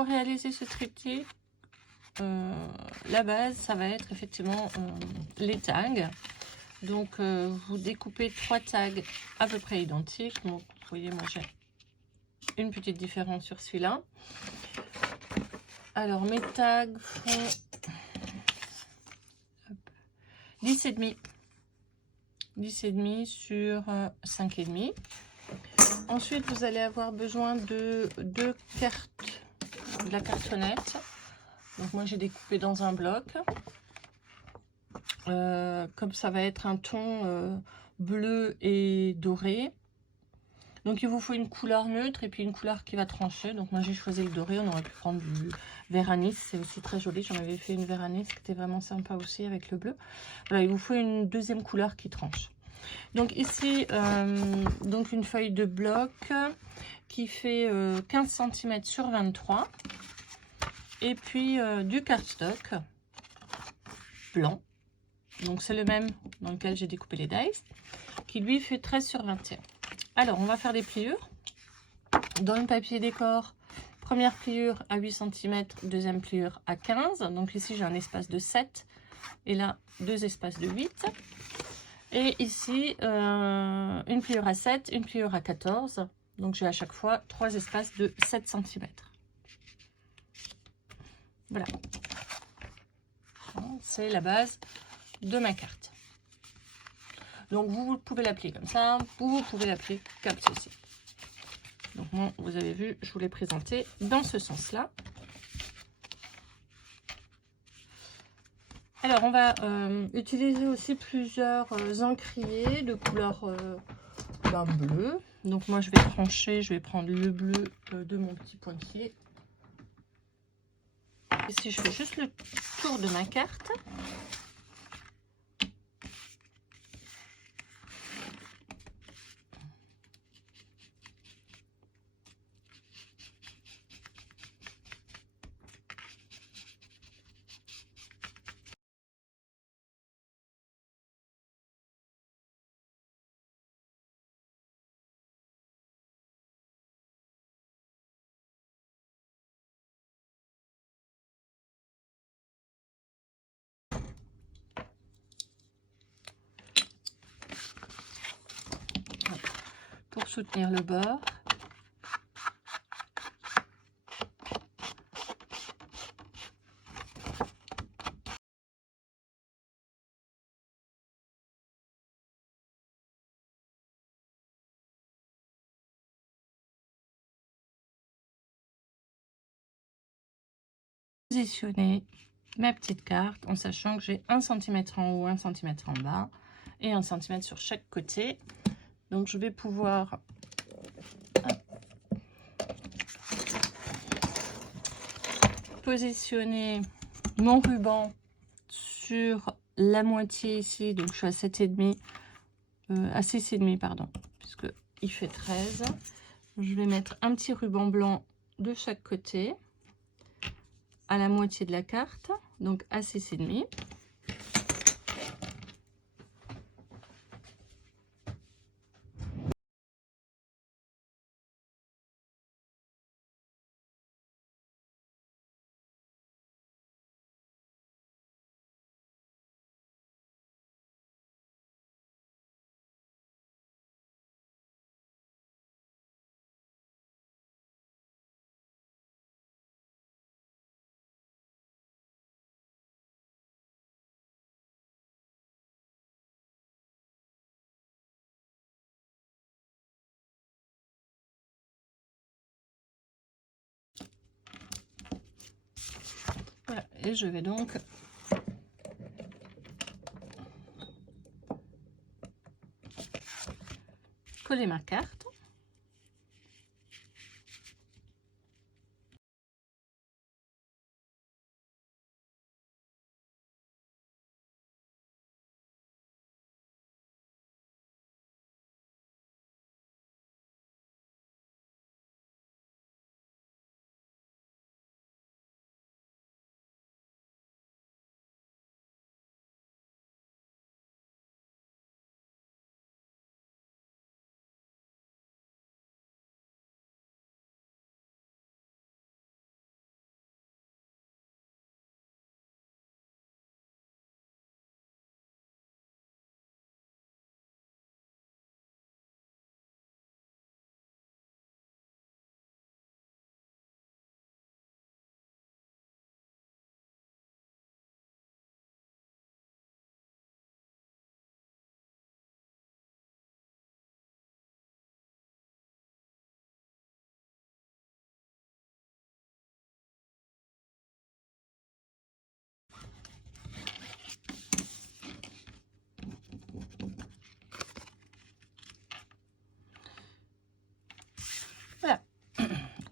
pour réaliser ce triptyque, la base, ça va être effectivement les tags. Donc, vous découpez 3 tags à peu près identiques. Donc, vous voyez, moi, j'ai une petite différence sur celui-là. Alors, mes tags font 10,5. 10,5 sur 5,5. Ensuite, vous allez avoir besoin de 2 cartes, de la cartonnette. Donc, moi, j'ai découpé dans un bloc. Comme ça va être un ton bleu et doré. Donc, il vous faut une couleur neutre et puis une couleur qui va trancher. Donc, moi, j'ai choisi le doré. On aurait pu prendre du vert anis. C'est aussi très joli. J'en avais fait une vert anis qui était vraiment sympa aussi avec le bleu. Voilà, il vous faut une deuxième couleur qui tranche. Donc, ici, donc une feuille de bloc qui fait 15 cm sur 23. Et puis, du cardstock blanc. Donc, c'est le même dans lequel j'ai découpé les dice. Qui, lui, fait 13 sur 21. Alors, on va faire des pliures. Dans le papier décor, première pliure à 8 cm, deuxième pliure à 15. Donc ici, j'ai un espace de 7 et là, 2 espaces de 8. Et ici, une pliure à 7, une pliure à 14. Donc j'ai à chaque fois 3 espaces de 7 cm. Voilà. C'est la base de ma carte. Donc vous pouvez l'appliquer comme ça, vous pouvez l'appliquer comme ceci. Donc moi, vous avez vu, je vous l'ai présenté dans ce sens-là. Alors, on va utiliser aussi plusieurs encriers de couleur bleu. Donc moi, je vais trancher, je vais prendre le bleu de mon petit pointier. Ici, je fais juste le tour de ma carte. Pour soutenir le bord. Positionner ma petite carte en sachant que j'ai 1 cm en haut, 1 cm en bas et 1 cm sur chaque côté. Donc je vais pouvoir positionner mon ruban sur la moitié ici, donc je suis à 7,5, à 6,5 pardon, puisque il fait 13. Je vais mettre un petit ruban blanc de chaque côté à la moitié de la carte, donc à 6,5. Voilà, et je vais donc coller ma carte.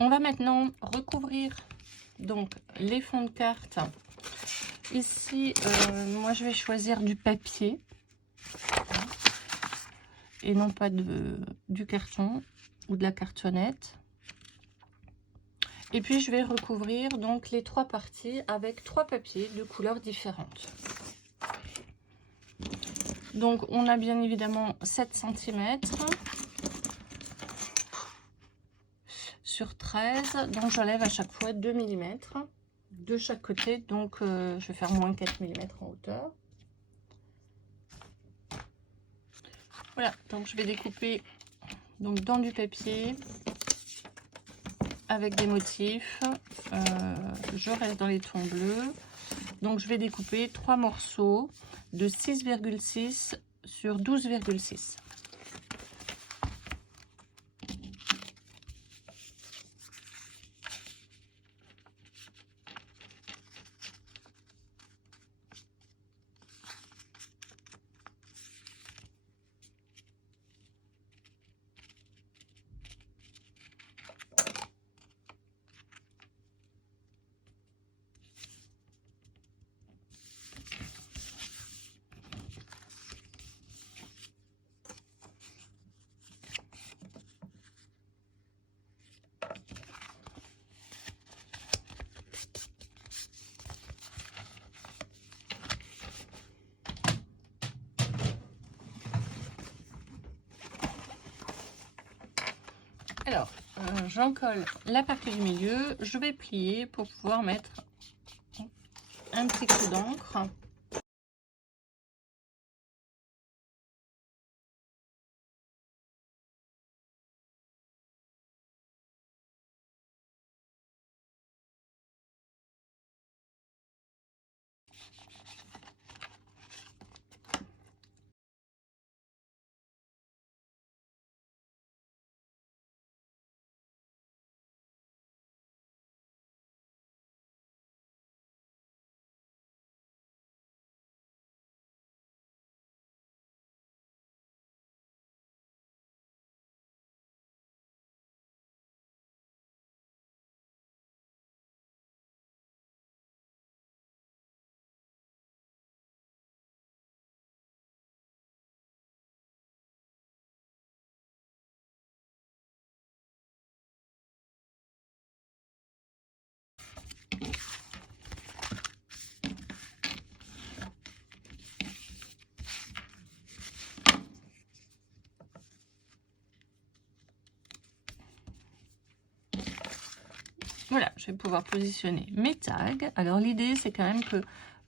On va maintenant recouvrir donc les fonds de carte. Ici, moi je vais choisir du papier et non pas du carton ou de la cartonnette. Et puis je vais recouvrir donc les 3 parties avec 3 papiers de couleurs différentes. Donc on a bien évidemment 7 cm sur 13, donc j'enlève à chaque fois 2 mm de chaque côté, donc je vais faire moins 4 mm en hauteur. Voilà, donc je vais découper donc dans du papier avec des motifs. Je reste dans les tons bleus, donc je vais découper 3 morceaux de 6,6 sur 12,6. Alors, j'en colle la partie du milieu, je vais plier pour pouvoir mettre un petit coup d'encre. Voilà, je vais pouvoir positionner mes tags. Alors l'idée, c'est quand même que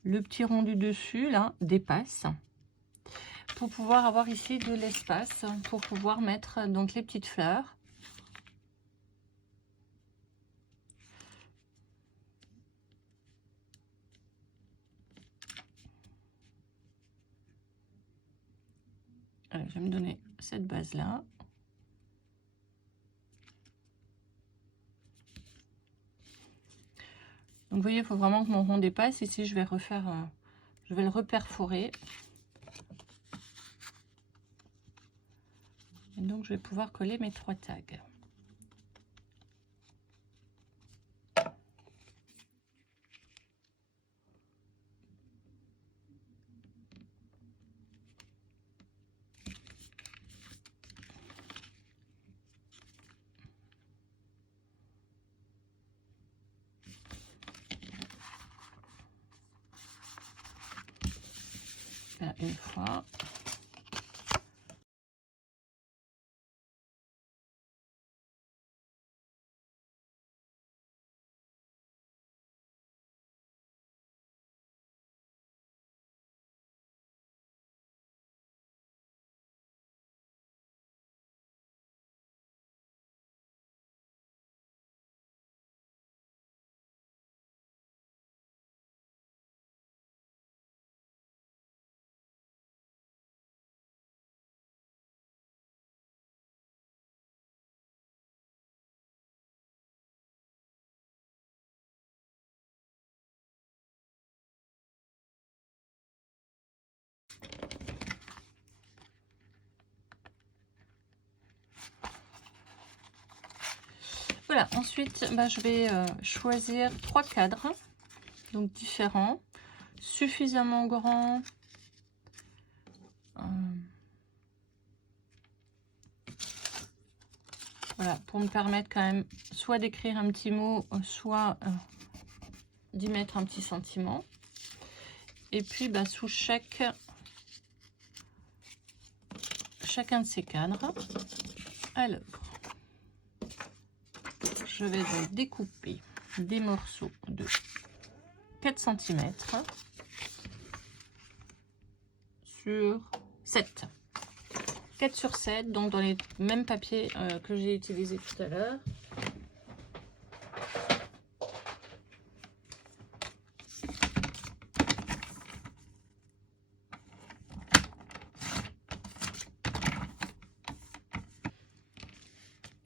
le petit rond du dessus, là, dépasse. Pour pouvoir avoir ici de l'espace, pour pouvoir mettre donc les petites fleurs. Alors, je vais me donner cette base-là. Donc vous voyez, il faut vraiment que mon rond dépasse. Ici, je vais refaire, je vais le reperforer. Et donc, je vais pouvoir coller mes 3 tags. Voilà, une fois. Voilà, ensuite je vais choisir 3 cadres, donc différents, suffisamment grands. Voilà, pour me permettre quand même soit d'écrire un petit mot, soit d'y mettre un petit sentiment. Et puis sous chacun de ces cadres, alors je vais donc découper des morceaux de 4 cm sur 7. 4 sur 7, donc dans les mêmes papiers que j'ai utilisé tout à l'heure.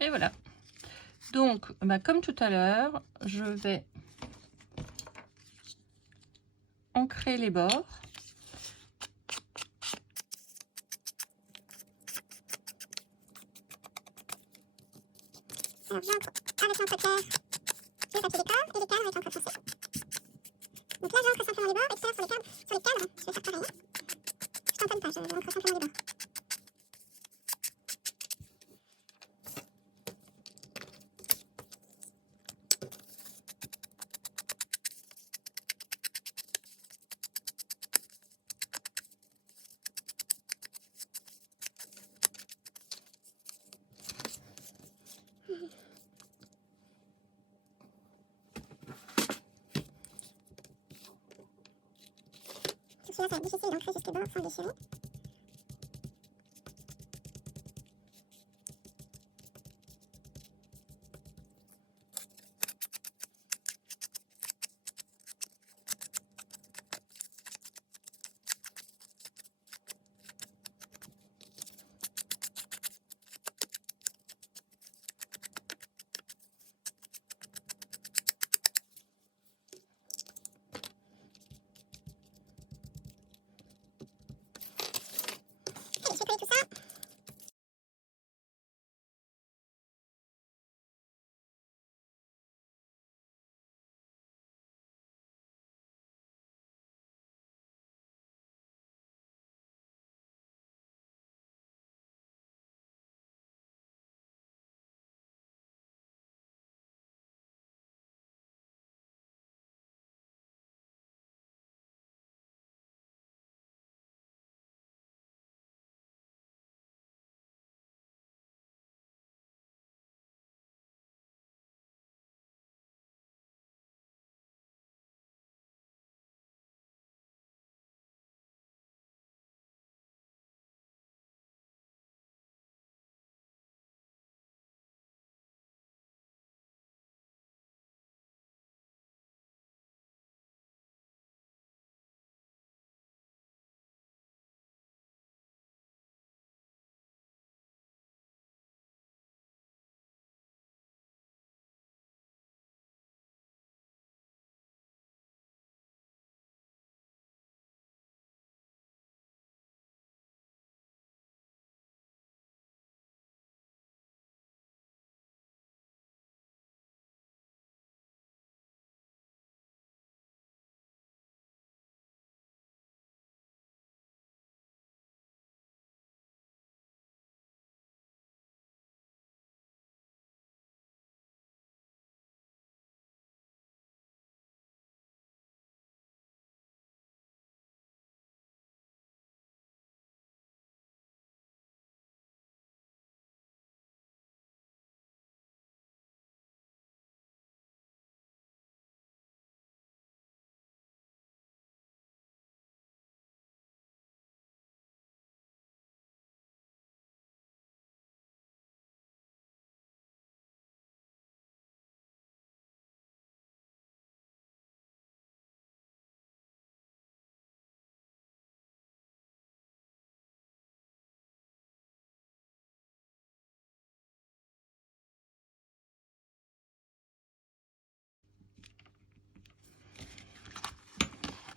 Et voilà. Donc, comme tout à l'heure, je vais ancrer les bords. Alors, j'encre avec l'encre claire le papier décor et les cadres avec l'encre foncée. Donc là, j'encre simplement les bords et tout à l'heure sur les cadres, je vais faire pareil. Je tamponne pas, j'encre simplement les bords. Celui-là, ça va être difficile d'ancrer jusqu'au bord sans le déchirer. Allez, je vais coller tout ça.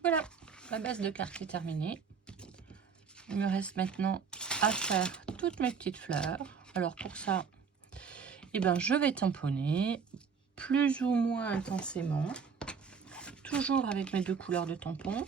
Voilà, la base de carte est terminée. Il me reste maintenant à faire toutes mes petites fleurs. Alors pour ça, et ben, je vais tamponner plus ou moins intensément, toujours avec mes 2 couleurs de tampon.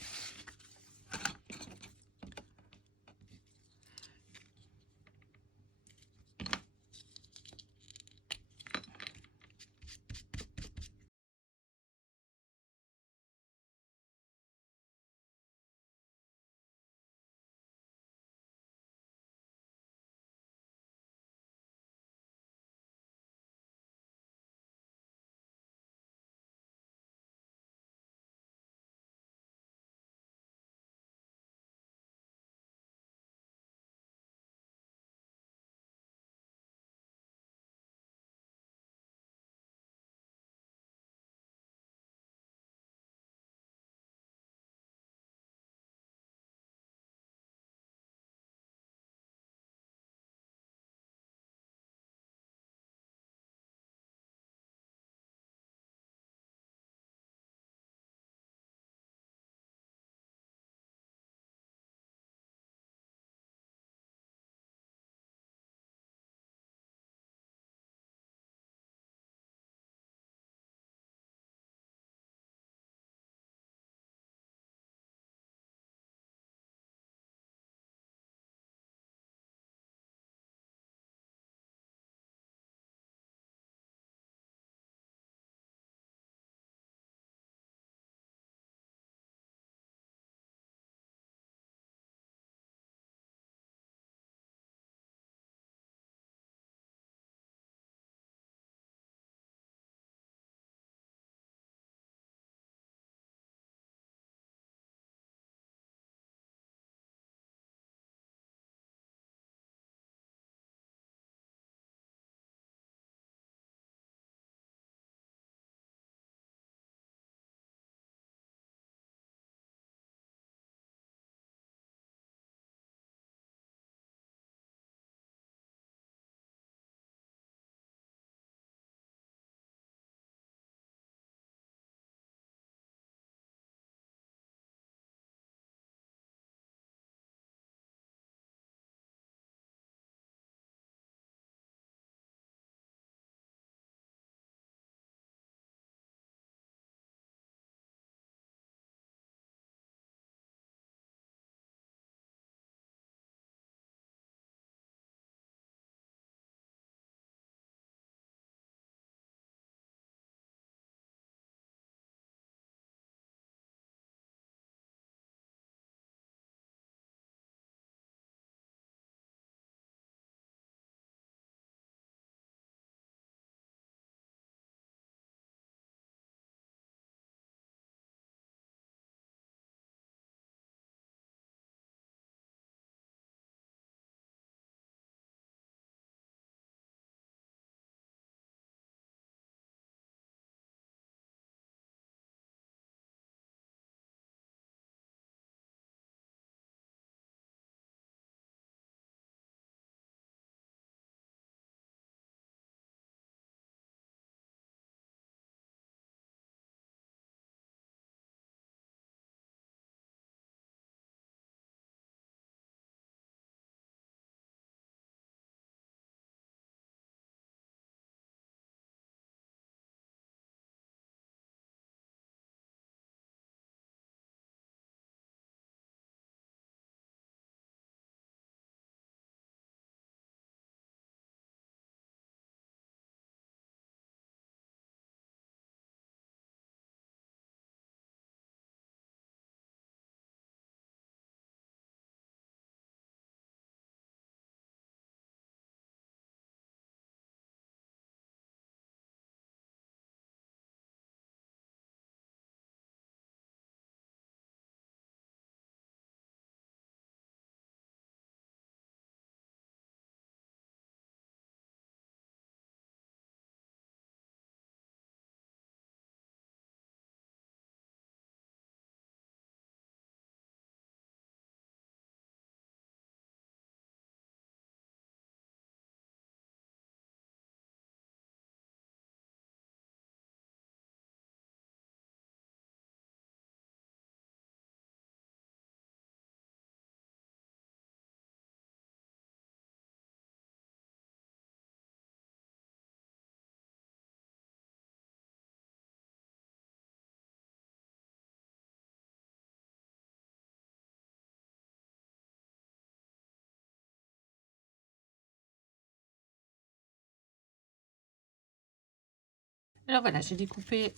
Alors voilà, j'ai découpé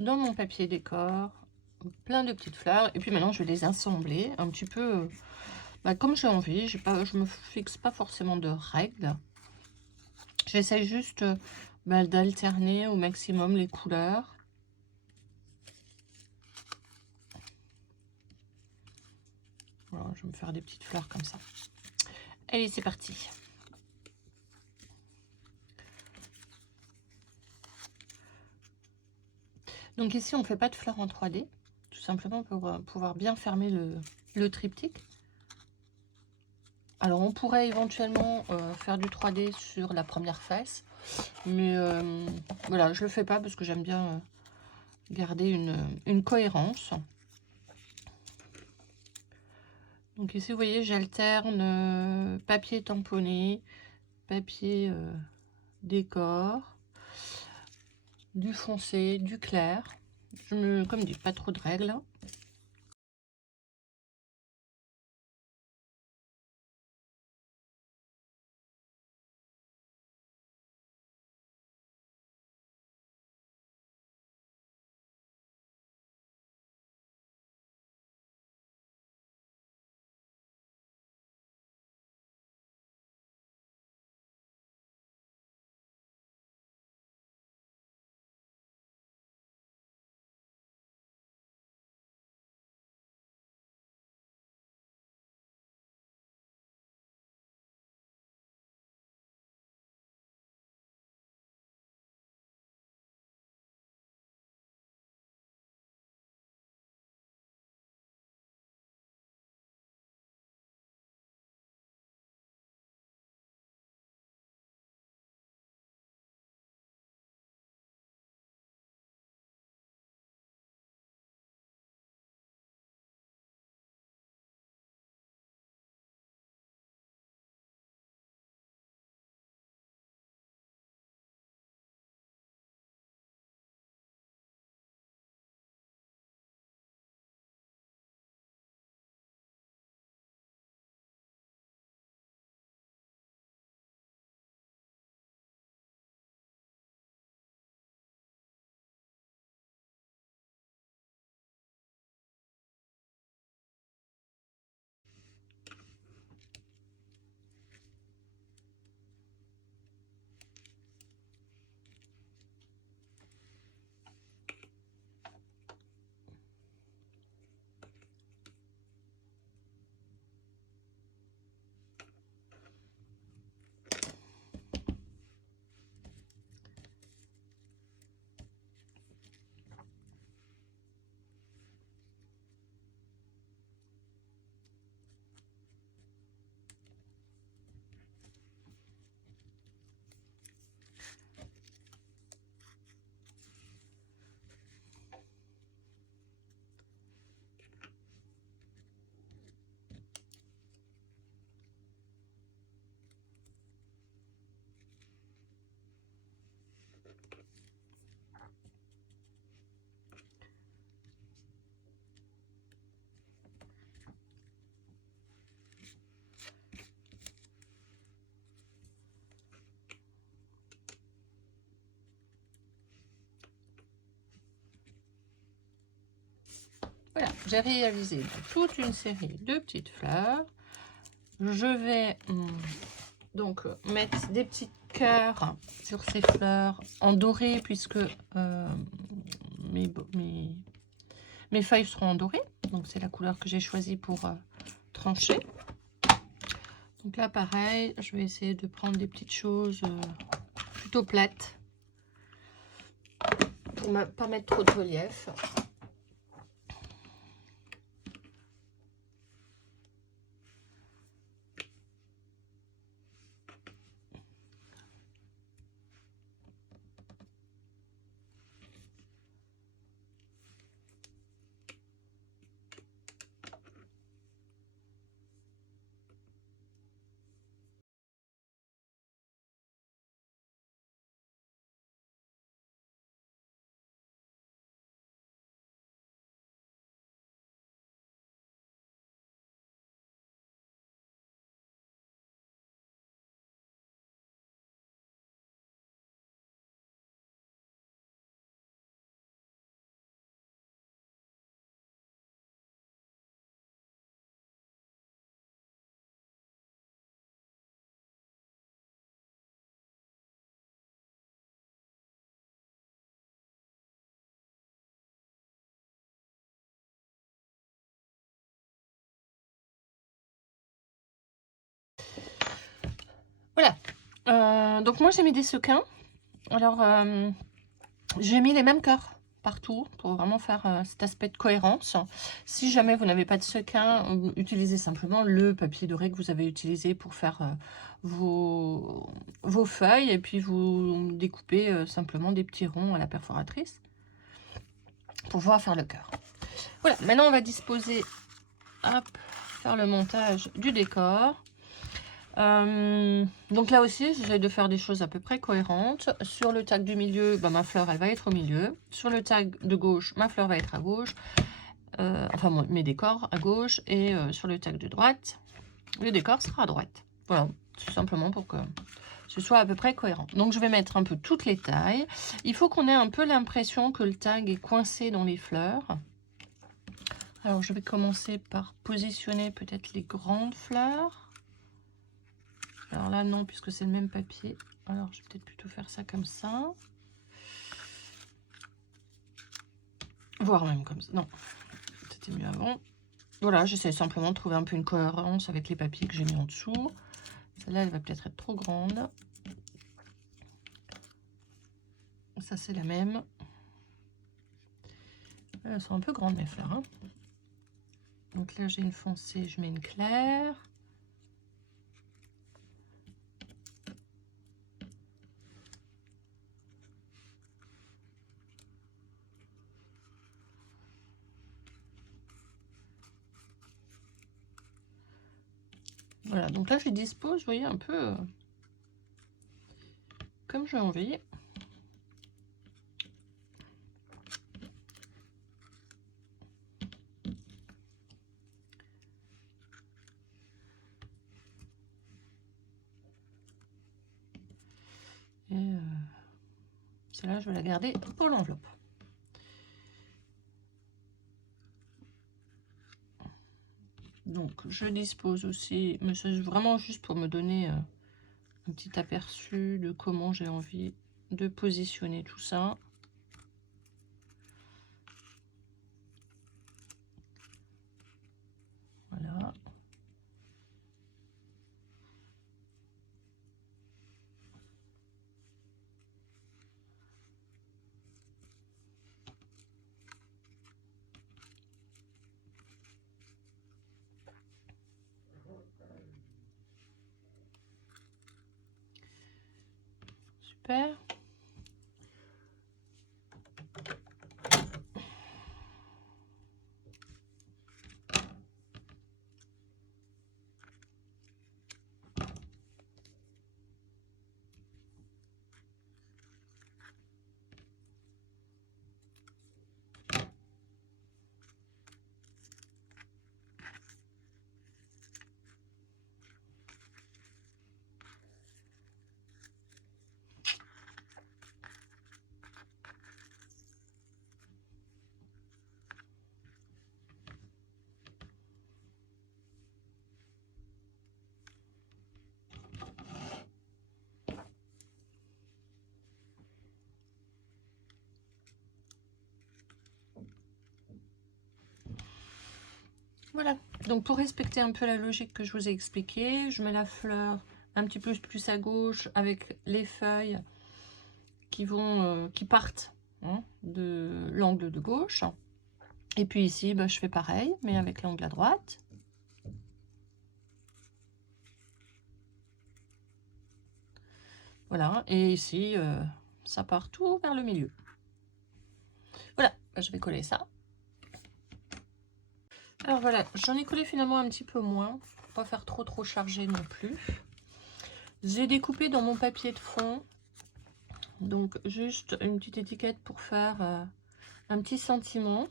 dans mon papier décor plein de petites fleurs. Et puis maintenant, je vais les assembler un petit peu comme j'ai envie. Je me fixe pas forcément de règles. J'essaie juste d'alterner au maximum les couleurs. Voilà, je vais me faire des petites fleurs comme ça. Allez, c'est parti. Donc ici, on ne fait pas de fleurs en 3D, tout simplement pour pouvoir bien fermer le triptyque. Alors, on pourrait éventuellement faire du 3D sur la première face, mais voilà, je ne le fais pas parce que j'aime bien garder une cohérence. Donc ici, vous voyez, j'alterne papier tamponné, papier décor, du foncé, du clair. Comme dit, pas trop de règles. Voilà, j'ai réalisé toute une série de petites fleurs. Je vais donc mettre des petits cœurs sur ces fleurs en doré puisque mes feuilles seront en doré. Donc c'est la couleur que j'ai choisie pour trancher. Donc là pareil, je vais essayer de prendre des petites choses plutôt plates pour ne pas mettre trop de relief. Voilà. Donc moi j'ai mis des sequins. Alors j'ai mis les mêmes cœurs partout pour vraiment faire cet aspect de cohérence. Si jamais vous n'avez pas de sequin, utilisez simplement le papier doré que vous avez utilisé pour faire vos feuilles, et puis vous découpez simplement des petits ronds à la perforatrice pour pouvoir faire le cœur. Voilà, maintenant on va disposer, hop, faire le montage du décor. Donc là aussi, j'essaie de faire des choses à peu près cohérentes. Sur le tag du milieu, bah, ma fleur, elle va être au milieu. Sur le tag de gauche, ma fleur va être à gauche. Enfin, mes décors à gauche. Et sur le tag de droite, le décor sera à droite. Voilà, tout simplement pour que ce soit à peu près cohérent. Donc, je vais mettre un peu toutes les tailles. Il faut qu'on ait un peu l'impression que le tag est coincé dans les fleurs. Alors, je vais commencer par positionner peut-être les grandes fleurs. Alors là, non, puisque c'est le même papier. Alors, je vais peut-être plutôt faire ça comme ça. Voire même comme ça. Non, c'était mieux avant. Voilà, j'essaie simplement de trouver un peu une cohérence avec les papiers que j'ai mis en dessous. Celle-là, elle va peut-être être trop grande. Ça, c'est la même. Elles sont un peu grandes, mes fleurs. Hein. Donc là, j'ai une foncée, je mets une claire. Voilà, donc là, je dispose, vous voyez, un peu comme j'ai envie. Et celle-là, je vais la garder pour l'enveloppe. Donc, je dispose aussi, mais c'est vraiment juste pour me donner un petit aperçu de comment j'ai envie de positionner tout ça. Voilà. Super. Voilà, donc pour respecter un peu la logique que je vous ai expliquée, je mets la fleur un petit peu plus à gauche avec les feuilles qui partent hein, de l'angle de gauche. Et puis ici, bah, je fais pareil, mais avec l'angle à droite. Voilà, et ici, ça part tout vers le milieu. Voilà, bah, je vais coller ça. Alors voilà, j'en ai collé finalement un petit peu moins, pour pas faire trop chargé non plus. J'ai découpé dans mon papier de fond, donc juste une petite étiquette pour faire un petit sentiment.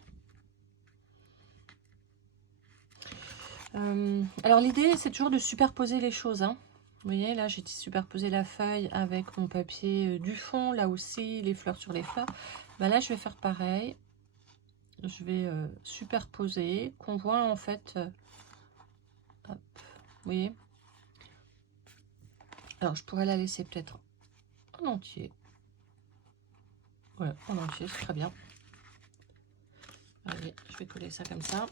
Alors l'idée c'est toujours de superposer les choses. Hein. Vous voyez là j'ai superposé la feuille avec mon papier du fond, là aussi les fleurs sur les fleurs. Ben, là je vais faire pareil. Je vais superposer, qu'on voit en fait, hop, vous voyez. Alors je pourrais la laisser peut-être en entier. Voilà, en entier, c'est très bien. Allez, je vais coller ça comme ça.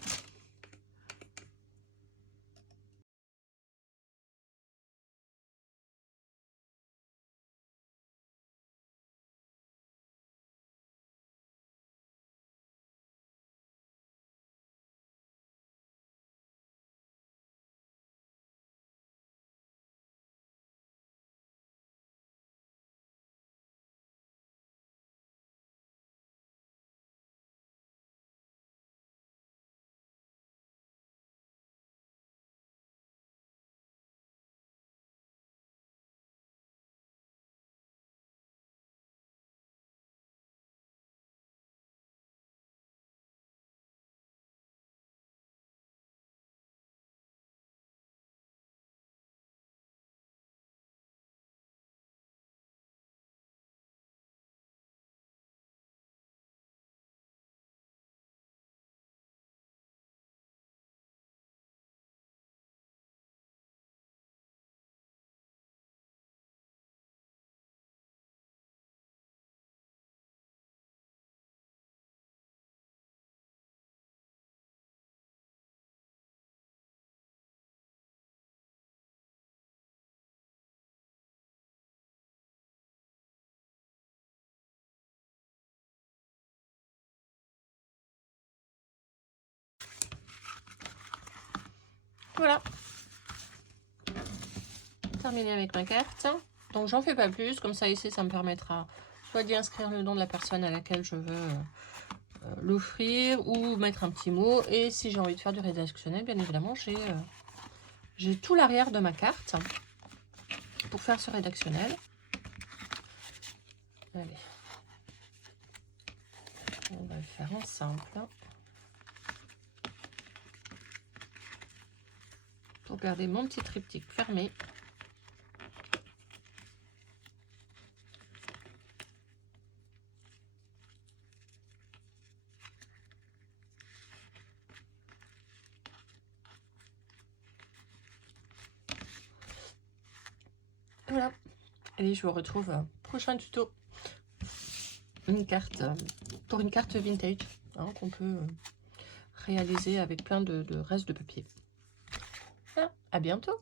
Voilà. Terminé avec ma carte. Donc j'en fais pas plus, comme ça ici ça me permettra soit d'y inscrire le nom de la personne à laquelle je veux l'offrir ou mettre un petit mot. Et si j'ai envie de faire du rédactionnel, bien évidemment j'ai tout l'arrière de ma carte pour faire ce rédactionnel. Allez, on va le faire en simple pour garder mon petit triptyque fermé. Voilà. Allez, je vous retrouve prochain tuto. Une carte pour une carte vintage hein, qu'on peut réaliser avec plein de restes de papier. Voilà, à bientôt.